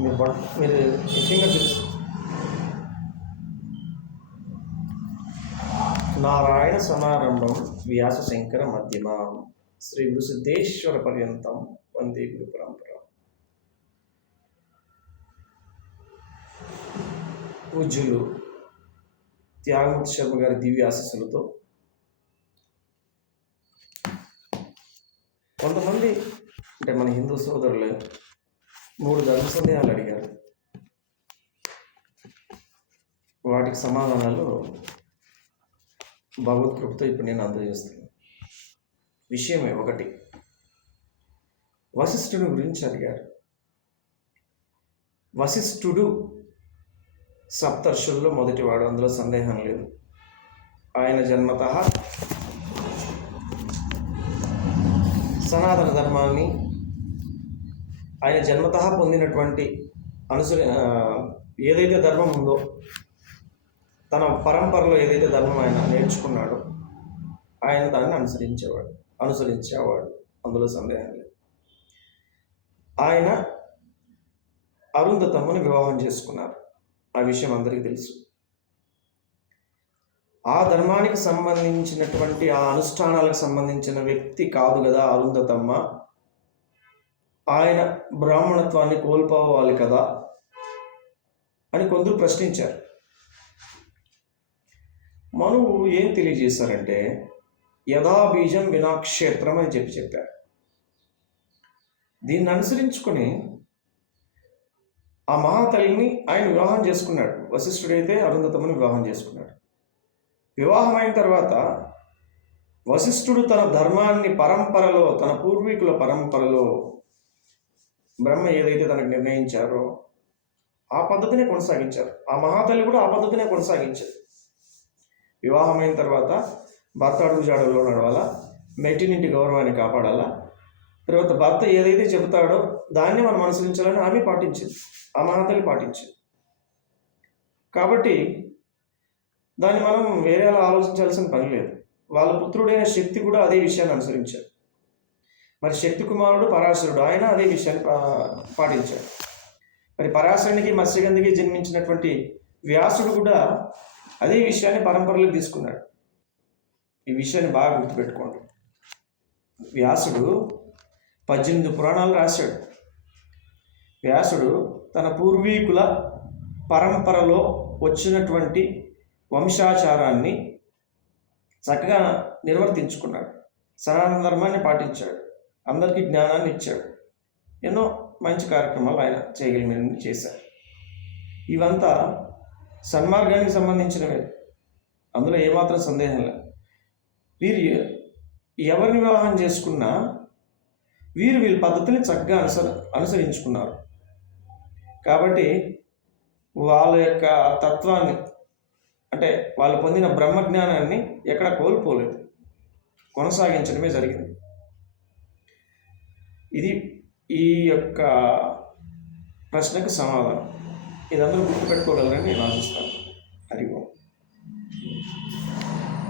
మీరు బట్ మీరు ముఖ్యంగా తెలుసు నారాయణ సమారంభం వ్యాస శంకర మధ్యమ శ్రీ గురు సిద్ధేశ్వర పర్యంతం వందే గురు పరంపర. పూజ్యులు త్యాగమూర్తి శర్మ గారి దివ్య ఆశీస్సులతో కొంతమంది అంటే మన హిందూ సోదరులు మూడు ధర్మ సందేహాలు అడిగారు. వాటికి సమాధానాలు భగవత్ కృపతో ఇప్పుడు నేను అందజేస్తున్నాను. విషయమే ఒకటి. వశిష్ఠుడు గురించి అడిగారు. వశిష్ఠుడు సప్తర్షుల్లో మొదటివాడు అందులో సందేహం లేదు. ఆయన జన్మత సనాతన ధర్మాన్ని ఆయన జన్మత పొందినటువంటి అనుసరి ఏదైతే ధర్మం ఉందో తన పరంపరలో ఏదైతే ధర్మం ఆయన నేర్చుకున్నాడో ఆయన దాన్ని అనుసరించేవాడు అనుసరించేవాడు. అందులో సందేహం లేదు. ఆయన అరుంధతమ్మని వివాహం చేసుకున్నారు. ఆ విషయం అందరికీ తెలుసు. ఆ ధర్మానికి సంబంధించినటువంటి ఆ అనుష్ఠానాలకు సంబంధించిన వ్యక్తి కాదు కదా అరుంధతమ్మ. ఆయన బ్రాహ్మణత్వాన్ని కోల్పోవాలి కదా అని కొందరు ప్రశ్నించారు. మనువు ఏం తెలియజేశారంటే యథాబీజం వినాక్షేత్రం అని చెప్పి చెప్పారు. దీన్ని అనుసరించుకొని ఆ మహాతల్లిని ఆయన వివాహం చేసుకున్నాడు. వశిష్ఠుడైతే అరుంధతమ్మని వివాహం చేసుకున్నాడు. వివాహం అయిన తర్వాత వశిష్ఠుడు తన ధర్మాన్ని పరంపరలో తన పూర్వీకుల పరంపరలో బ్రహ్మ ఏదైతే తనకు నిర్ణయించారో ఆ పద్ధతినే కొనసాగించారు. ఆ మహాతల్లి కూడా ఆ పద్ధతినే కొనసాగించారు వివాహమైన తర్వాత భర్త అడుగు జాడల్లో నడవాలా? మెట్టినింటి గౌరవాన్ని కాపాడాలా? తర్వాత భర్త ఏదైతే చెబుతాడో దాన్ని మనం అనుసరించాలని ఆమె పాటించింది. ఆ మహాతల్లి పాటించింది. కాబట్టి దాన్ని మనం వేరేలా ఆలోచించాల్సిన పని లేదు. వాళ్ళ పుత్రుడైన శక్తి కూడా అదే విషయాన్ని అనుసరించాడు మరి శక్తి కుమారుడు పరాశరుడు. ఆయన అదే విషయాన్ని పా- పాటించాడు. మరి పరాశరునికి మత్స్యగంధికి జన్మించినటువంటి వ్యాసుడు కూడా అదే విషయాన్ని పరంపరలోకి తీసుకున్నాడు. ఈ విషయాన్ని బాగా గుర్తుపెట్టుకోండి. వ్యాసుడు పద్దెనిమిది పురాణాలు రాశాడు. వ్యాసుడు తన పూర్వీకుల పరంపరలో వచ్చినటువంటి వంశాచారాన్ని చక్కగా నిర్వర్తించుకున్నాడు. సనాతన ధర్మాన్ని పాటించాడు. అందరికీ జ్ఞానాన్ని ఇచ్చాడు. ఎన్నో మంచి కార్యక్రమాలు ఆయన చేయగలిగినవి చేశారు. ఇవంతా సన్మార్గానికి సంబంధించినవే. అందులో ఏమాత్రం సందేహం లేదు. వీరు ఎవరిని వివాహం చేసుకున్నా వీరు వీళ్ళ పద్ధతిని చక్కగా అనుసర అనుసరించుకున్నారు. కాబట్టి వాళ్ళ యొక్క తత్వాన్ని అంటే వాళ్ళు పొందిన బ్రహ్మజ్ఞానాన్ని ఎక్కడ కోల్పోలేదు. కొనసాగించడమే జరిగింది. ఇది ఈ యొక్క ప్రశ్నకు సమాధానం. ఇదందరూ గుర్తుపెట్టుకోగలరని నేను ఆశిస్తాను.